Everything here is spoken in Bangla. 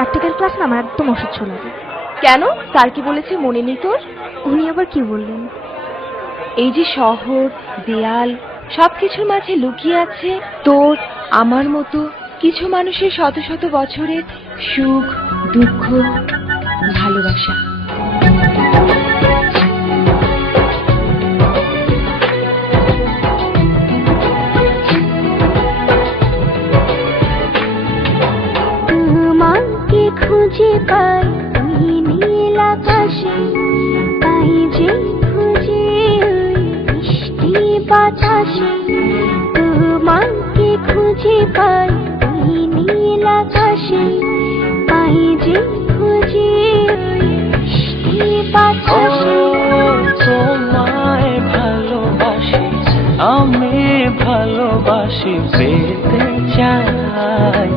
প্র্যাকটিক্যাল ক্লাস না আমার একদম অসহ্য লাগে। কেন, স্যার কি বলেছে মনে নেই তোর? উনি আবার কি বললেন? এই যে শহর, দেয়াল, সবকিছুর মাঝে লুকিয়ে আছে তোর আমার মতো কিছু মানুষের শত শত বছরের সুখ, দুঃখ, ভালোবাসা। তোমাকে খুঁজে পাই ওই নীল আকাশে, পাই যে খুঁজে ওই মিষ্টি বাতাসে। তোমাকে খুঁজে পাই ওই নীল আকাশে, পাই যে খুঁজে ওই মিষ্টি বাতাসে। তোমায় ভালোবাসি, আমি ভালোবাসি, পেতে চাই